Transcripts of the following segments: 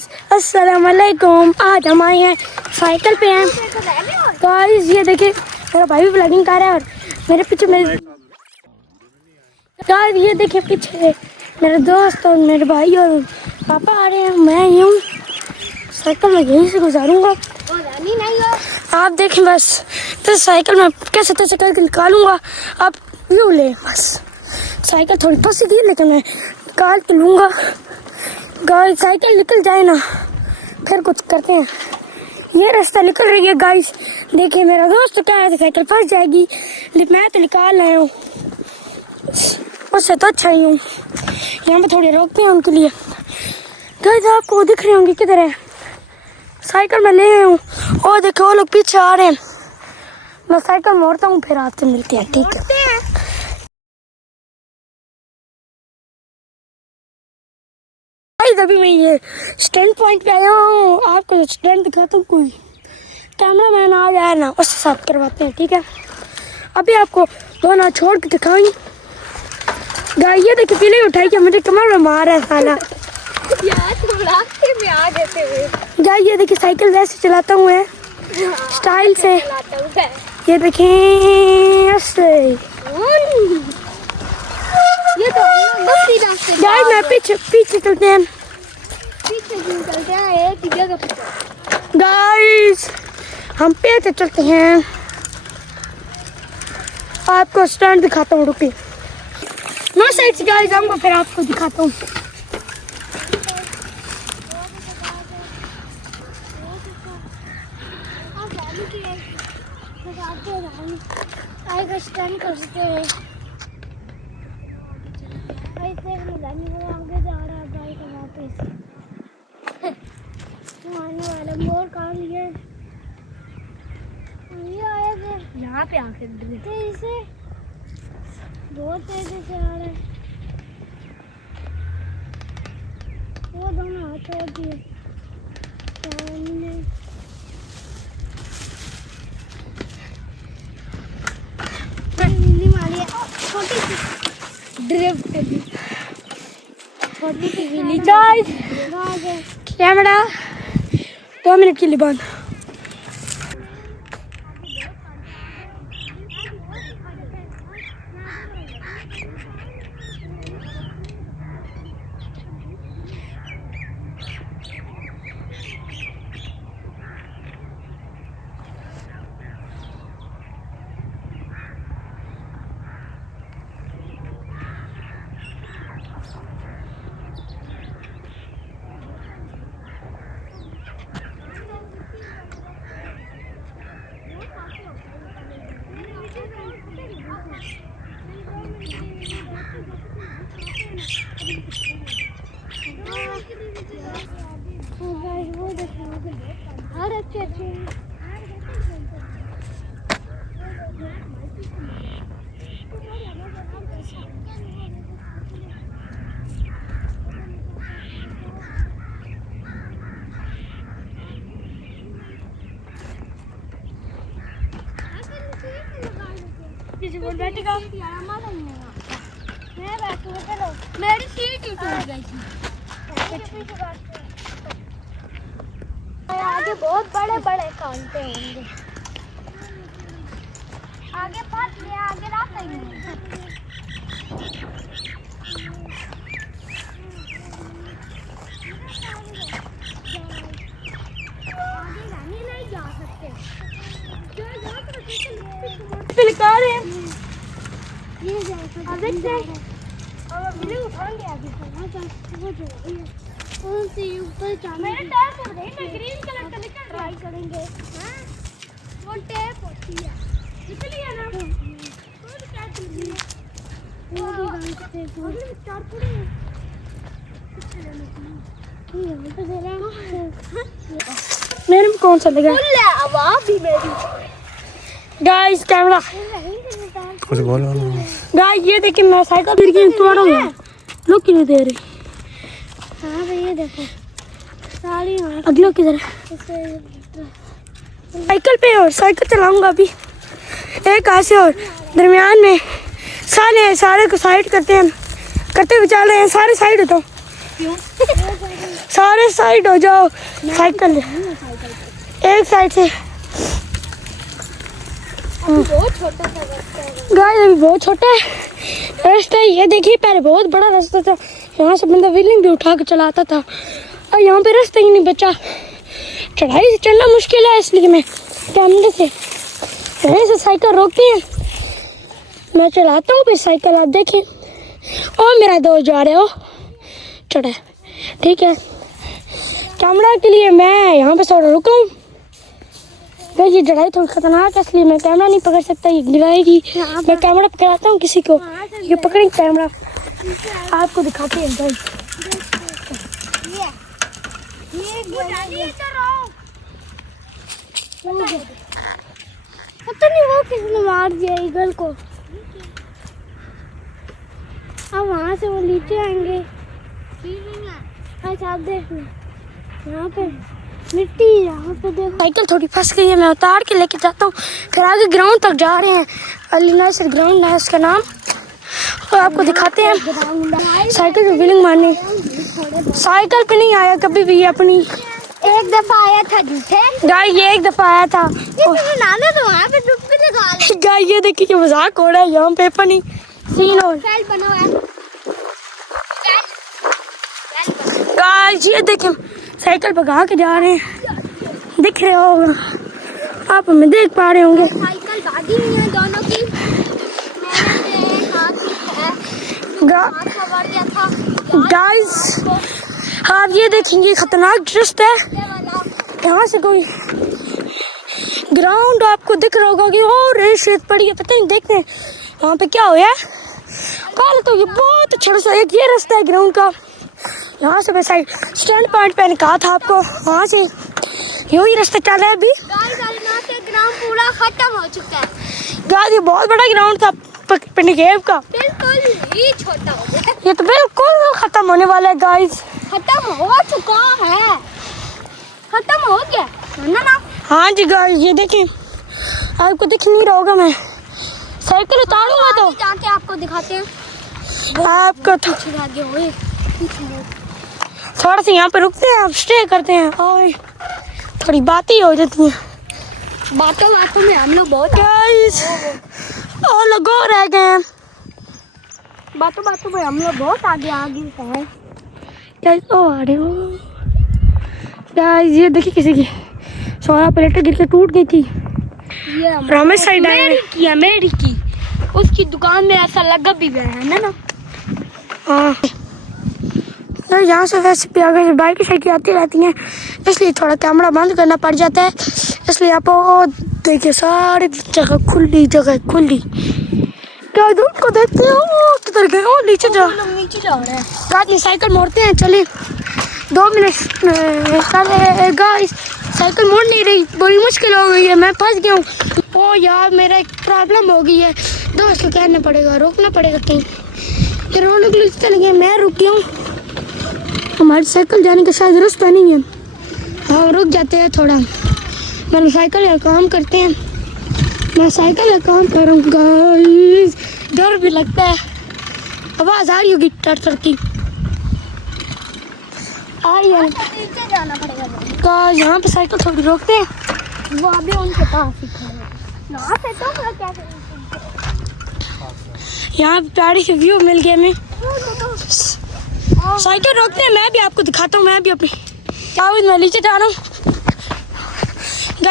Guys अस्सलाम वालेकुम। आज हम आए हैं साइकिल पे हैं गाइस। ये देखिए मेरा भाई भी ब्लॉगिंग कर रहा है और मेरे पीछे गाइस ये देखिए पीछे मेरे दोस्त और मेरे भाई और पापा आ रहे हैं। मैं यूँ साइकिल में यहीं से गुजारूंगा। आप देखें बस तो साइकिल में कैसे कैसे करके निकालूंगा। आप यूँ ले बस। साइकिल थोड़ी फंसी थी लेकिन मैं निकाल के लूँगा। गाइस साइकिल निकल जाए ना फिर कुछ करते हैं। ये रास्ता निकल रही है गाइस। देखिए मेरा दोस्त तो क्या है साइकिल फंस जाएगी लेकिन मैं तो निकाल लाया हूँ। उससे तो अच्छा ही हूँ। यहाँ पे थोड़ी रोकते हैं उनके लिए। गाइस आपको दिख रहे होंगे किधर है। साइकिल में ले हूँ और देखो वो लोग पीछे आ रहे हैं। मैं साइकिल मोड़ता हूँ फिर आपसे मिलते हैं। ठीक है अभी मैं ये स्टैंड पॉइंट पे आया हूँ। आपको स्टैंड दिखाता हूँ। कोई कैमरा मैन आ जाए ना उससे साथ करवाते हैं। ठीक है अभी आपको दोनों छोड़ के दिखाएंगे। गाइस ये देखिए पीले उठाई के मुझे कमर में मार है साला यार। तुम रास्ते में आ गए थे। गाइस ये देखिए साइकिल वैसे चलाता हूँ मैं स्टाइल से। ये देखें ऐसे। ये तो गाइस मैं पीछे चलते हैं। चलते हैं एक जगह पे। गाइस हम पीछे चलते हैं। आपको स्टैंड दिखाता हूँ। रुकिए मैं साइड से गाइस आऊंगा फिर आपको दिखाता हूँ। स्टैंड कर सकते हैं। आगे जा रहा है बाइक वापस आने वाला मोड़ काट लिए। ये आए थे यहाँ पे आके इसे बहुत तेजी से आ रहा है। वो दोनों हाथ छोड़ दिए सामने। छोटी सी ड्रिफ्ट छोटी सी विली। गाइस कैमरा 2 मिनट के लिए बंद। हर अच्छे बैठेगा मैं बैठूंगा। चलो मेरी सीट ही टूट गई थी। आगे बहुत बड़े बड़े कांटे होंगे। आगे फंस गया आगे रास्ता ही नहीं। आगे नहीं जा सकते। निकाल रहे हैं। ये जाएगा अब देखते हैं। अब मिले उठाएंगे आगे कौन सी ऊपर जाना। मेरे टायर से देखना ग्रीन कलर का निकल रहा ट्राई करेंगे। हाँ वो टेप होती है निकल गया ना। वो क्या चीज़ है वो भी गाइस टेप है। अगले चार पूरे हैं ये तो दे रहा है। मेरे में कौन सा लगा फुल है आवाज़ भी मेरी। गाइस कैमरा कुछ बोलो गाइस ये देखिए मैं साइकिल गिर गई तोड़ूंगा। लोग क्यों नहीं दे रहे। हाँ भैया देखो सारी अगला किधर है। साइकिल पे और साइकिल चलाऊंगा अभी एक ऐसे और दरमियान में सारे को साइड करते हैं। करते हुए चल रहे हैं सारे साइड होता हूँ। सारे साइड हो जाओ। साइकिल एक साइड से। बहुत छोटा सा रास्ता है। गाइस अभी बहुत छोटा है रास्ता। ये देखिए पहले बहुत बड़ा रास्ता था, यहाँ से बंदा व्हीलिंग भी उठा के चलाता था, और यहाँ पे रास्ता ही नहीं बचा। चढ़ाई से चलना मुश्किल है, इसलिए मैं कैमरे से यहीं से साइकिल रोकती है, मैं चलाता हूँ फिर साइकिल। आप देखें, और मेरा दोस्त जा रहे हो चढ़े, ठीक है। कैमरा के लिए मैं यहाँ पे थोड़ा रुका हूँ। ये चढ़ाई थोड़ी खतरनाक है, इसलिए मैं कैमरा नहीं पकड़ सकता, ये गिराएगी। मैं कैमरा पकड़ाता हूँ किसी को, ये पकड़ेंगे कैमरा, आपको दिखाते हैं भाई। पता नहीं वो किसने मार दिया ईगल को। अब वहाँ से वो नीचे आएंगे। अच्छा आप देखना यहाँ पे मिट्टी, यहाँ पे देखो। साइकिल थोड़ी फंस गई है, मैं उतार के लेके जाता हूँ। फिर आगे ग्राउंड तक जा रहे हैं, अली नासिर ग्राउंड है उसका नाम, तो आपको दिखाते हैं साइकिल पे व्हीलिंग मारने। साइकिल पे नहीं आया कभी भी अपनी, एक दफा आया था झूठे गाय, ये एक दफा आया था। नाना, तो वहाँ पे डुबकी लगा ले। गाय ये देखिए कि मजाक हो रहा है, यहाँ पे फनी सीन हो। फैल बना हुआ है। गाय ये देखिए साइकिल भगा के जा रहे हैं, दिख रहे होगा आप, हमें देख पा रहे होंगे। साइकिल गाड़ी नहीं है दोनों की। मैंने हाथ बढ़ गया था। गाइस आप ये देखेंगे खतरनाक दृश्य है, ये वाला यहाँ से कोई ग्राउंड आपको दिख रहा होगा कि और रेत पड़ी है, पता नहीं, देखते हैं वहाँ पे क्या हुआ है। कल तो ये बहुत अच्छा रास्ता है, ये रास्ता है ग्राउंड का, यहाँ से मैं साइड स्टैंड पॉइंट पे कहा था आपको, वहाँ से यूँ ही रास्ता चल रहा है अभी। ग्राउंड पूरा खत्म हो चुका है। गाइस ये बहुत बड़ा ग्राउंड था पिंडीकेव का, बिल्कुल ही छोटा हो गया। ये तो बिल्कुल खत्म होने वाला है गाइस। खत्म हो चुका है, खत्म हो गया है ना। हाँ जी गाइस ये देखें, आपको दिख नहीं रहा होगा, मैं साइकिल उतारूंगा तो जाके आपको दिखाते हैं। आपको तो आगे हुए थोड़ा सा यहाँ पे रुकते हैं, आप स्टे करते हैं और थोड़ी बातें हो जाती हैं। बातों में हम लोग बहुत गाइस और लोग और रह गए हैं, बातों में हम लोग बहुत आगे है। गाइस ओ आ रहे हो गाइस, ये देखिए किसी की सोया प्लेट गिर के टूट गई थी। ये रमेश साइड आए हैं। अमेरिकी उसकी दुकान में ऐसा लगा भी गया है ना। हाँ नहीं, यहाँ से वैसे भी अगर बाइक साइकिल आती रहती हैं, इसलिए थोड़ा कैमरा बंद करना पड़ जाता है, इसलिए आप वो देखिए सारी जगह खुली क्या उनको देखते हो किधर गए हो, नीचे जा रहे हैं। रात में साइकिल मोड़ते हैं। चलिए 2 मिनट गाइस, साइकिल मोड़ नहीं रही, बड़ी मुश्किल हो गई है, मैं फंस गया हूँ। ओ यार मेरा एक प्रॉब्लम हो गई है, दोस्त को कहना पड़ेगा, रोकना पड़ेगा कहीं। ये रोड के चले गए, मैं रुक गया हूँ, हमारी साइकिल जाने का शायद रुस्त नहीं है, हम रुक जाते हैं थोड़ा। मैंने साइकिल का काम करते हैं, मैं साइकिल का काम करूँगा। डर भी लगता है, आवाज़ आ रही होगी टर की आ रही है। नीचे जाना पड़ेगा तो यहाँ पे साइकिल थोड़ी रोकते हैं, वो अभी उनके पास ही खड़े हैं। यहाँ से तो मैं क्या करूँ। यहाँ पे प्यारी से व्यू मिल गया हमें। साइकिल रोकते हैं, मैं भी आपको दिखाता हूँ, मैं भी अपनी चावल मैं नीचे जा रहा हूँ।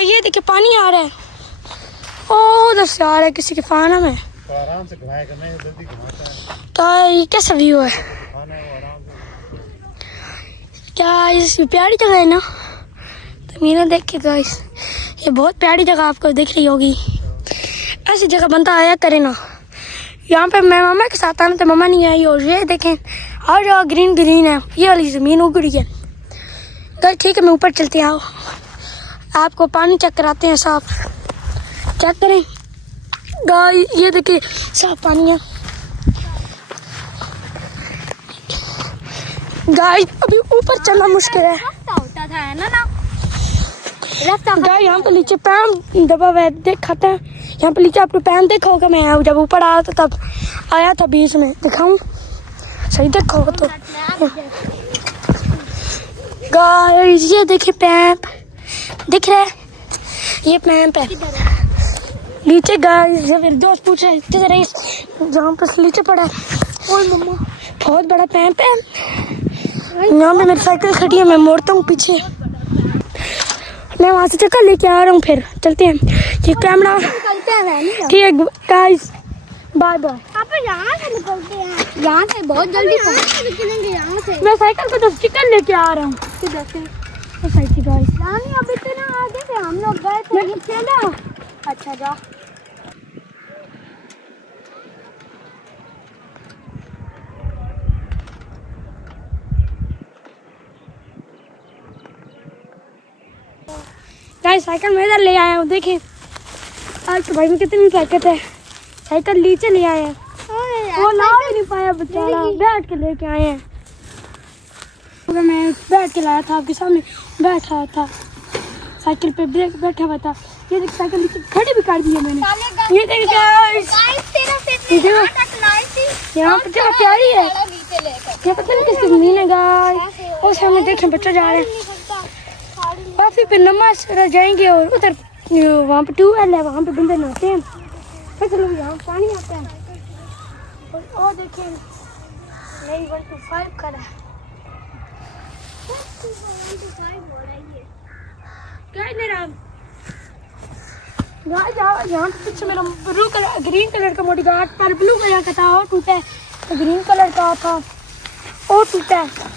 ये देखिए पानी आ रहा है, ओ उधर से आ रहा है किसी के फाना में, तो आराम से घुमाएगा, मैं जल्दी घुमाता है। तो ये कैसा व्यू है, खाना है वो आराम से। क्या इस प्यारी जगह है ना। तो मैंने देखे गाइस, ये बहुत प्यारी जगह आपको दिख रही होगी, ऐसी जगह बनता आया करे ना। यहाँ पे मैं मम्मा के साथ आना तो मम्मा नहीं आई, और ये देखें हर जगह ग्रीन है, ये वाली ज़मीन उगड़ी है। गाइस ठीक है, मैं ऊपर चलते आओ, आपको पानी चेक कराते हैं, साफ चेक करें गाइस, ये देखिए साफ पानी है। गाइस अभी ऊपर चलना मुश्किल है, रास्ता होता था है ना रास्ता। गाइस यहाँ पे नीचे पैन दबा हुआ है, दिखाते हैं यहाँ पे नीचे आपको पैन देखा होगा, मैं जब ऊपर आया था तब आया था, बीच में दिखाऊं सही देखा होगा तो। गाइस ये देखिए पैंप दिख रहा है, ये पैंप है नीचे। गाइस जब मेरे दोस्त पूछ रहे थे जहाँ पर नीचे पड़ा है, ओए मम्मा बहुत बड़ा पैंप है। यहाँ पे मेरी साइकिल खड़ी है, मैं मोड़ता हूँ पीछे, मैं वहाँ से चक्कर लेके आ रहा हूँ, फिर चलते हैं। ये कैमरा ठीक है गाइस, बाय बाय। आप यहाँ से निकलते हैं, यहाँ से बहुत जल्दी निकलेंगे यहाँ से। मैं साइकिल को तो चिकन लेके आ रहा हूँ किधर से? Society guys. रानी अभी इतना आगे से हम लोग गए थे, ये चला। अच्छा जा। गाइस साइकिल मैं इधर ले आया हूँ, देखें आज तो भाई में कितनी ताकत है। साइकिल नीचे ले आए हैं, वो ला भी नहीं पाया बेचारा, बैठ के लेके आए हैं। मैं बैठ के लाया था, आपके सामने बैठा था साइकिल पे, ब्रेक बैठा हुआ था। ये देख साइकिल नीचे खड़ी भी कर दी है मैंने। ये देख गाइस, यहाँ पर क्या प्यारी है, ये पता नहीं किसकी जमीन है गाइस। और सामने देखें बच्चा जा रहे हैं, काफी पे नमाज रह जाएंगे और उधर वहाँ पे ट्यूबवेल है, वहाँ पे बंदे नहाते हैं। फिर चलो यहाँ पानी आता है। और देखिए नई 125 खड़ा है। क्या मेरा यहाँ पे पीछे मेरा ब्लू कलर ग्रीन कलर का मोटी गार्ड पर ब्लू कलर का था, और टूटा है। तो ग्रीन कलर का था और टूटा है।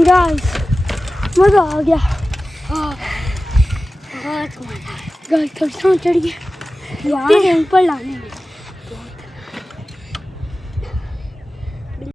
गाइस मजा आ गया, गाइस थोड़ी सांस चढ़ गई, यहाँ ऊपर लाने में।